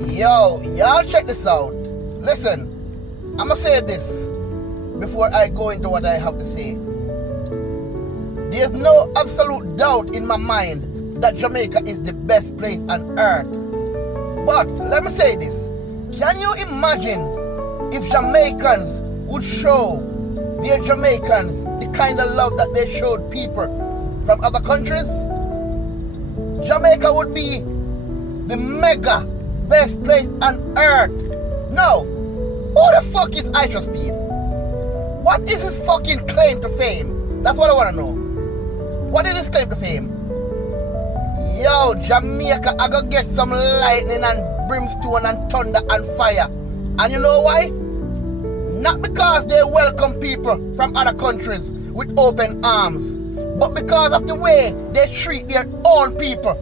Yo, y'all check this out. Listen, I'ma say this before I go into what I have to say. There's no absolute doubt in my mind that Jamaica is the best place on earth. But let me say this. Can you imagine if Jamaicans would show their Jamaicans the kind of love that they showed people from other countries? Jamaica would be the mega best place on earth. Now, who the fuck is Hydro Speed? What is his fucking claim to fame? That's what I want to know. What is his claim to fame? Yo, Jamaica, I gonna get some lightning and brimstone and thunder and fire. And you know why? Not because they welcome people from other countries with open arms, but because of the way they treat their own people.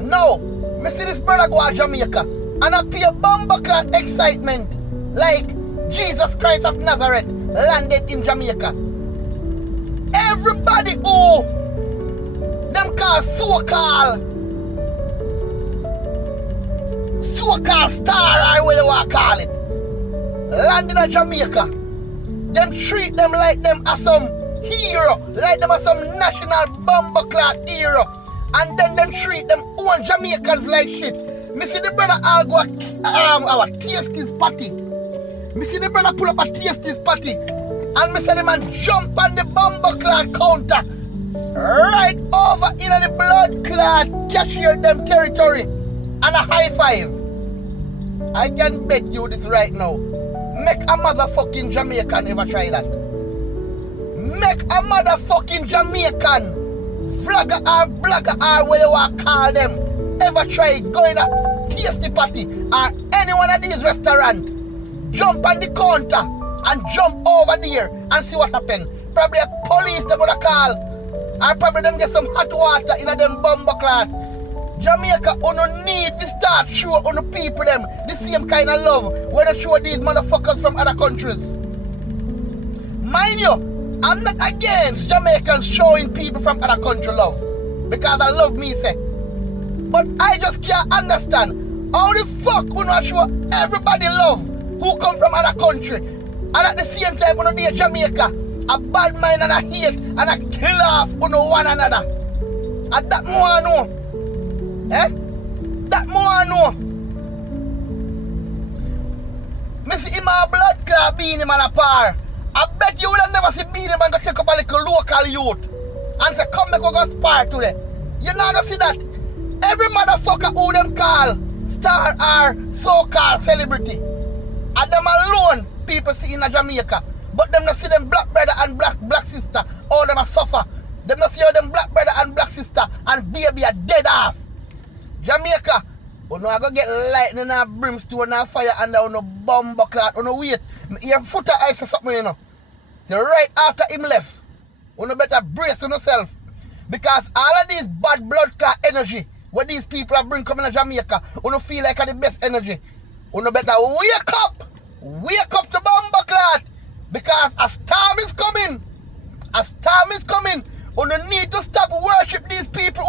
No, me see this brother go to Jamaica and I pay bumbleclad excitement like Jesus Christ of Nazareth landed in Jamaica. Everybody who them call so-called star or whatever you want to call it, landed in Jamaica. Them treat them like them as some hero, like them as some national bumbleclad hero. And then them treat them own Jamaicans like shit. Me see the brother all go our Tasty's party. Me see the brother pull up a Tasty's party. And me see the man jump on the bumbleclad counter. Right over in the blood-clad cashier them territory. And a high five. I can bet you this right now. Make a motherfucking Jamaican ever try that. Make a motherfucking Jamaican vlogger or blogger or whatever you want to call them ever try going to Tasty Party or any one of these restaurants, jump on the counter and jump over there and see what happen. Probably a police them gonna call, or probably them get some hot water in a them bumbleclad. Jamaica uno need to start show uno people them the same kind of love when they show these motherfuckers from other countries. Mind you, I'm not against Jamaicans showing people from other country love, because I love me say. But I just can't understand how the fuck you not show everybody love who come from other country, and at the same time you know they Jamaica a bad mind and a hate and a kill off you know one another. And that more I know. That more I know. Me see him a blood clot being him and a par. I bet you will never see beat him and go take up a little local youth and say, come make we go spar today. You not gonna see that. Every motherfucker who them call star or so-called celebrity, and them alone people see in Jamaica. But them not see them black brother and black sister, all them a suffer. Them not see how them black brother and black sister and baby are dead off. Jamaica, you know I go get lightning and brimstone and fire and on no bumbleclad, on no wait. Your foot of ice or something, you know. So right after him left, you know better brace on yourself. Because all of these bad blood clot energy what these people are bring coming to Jamaica, you know feel like the best energy. You know better wake up. Wake up to bumbleclad. Because a storm is coming. A storm is coming. You need to stop worship these people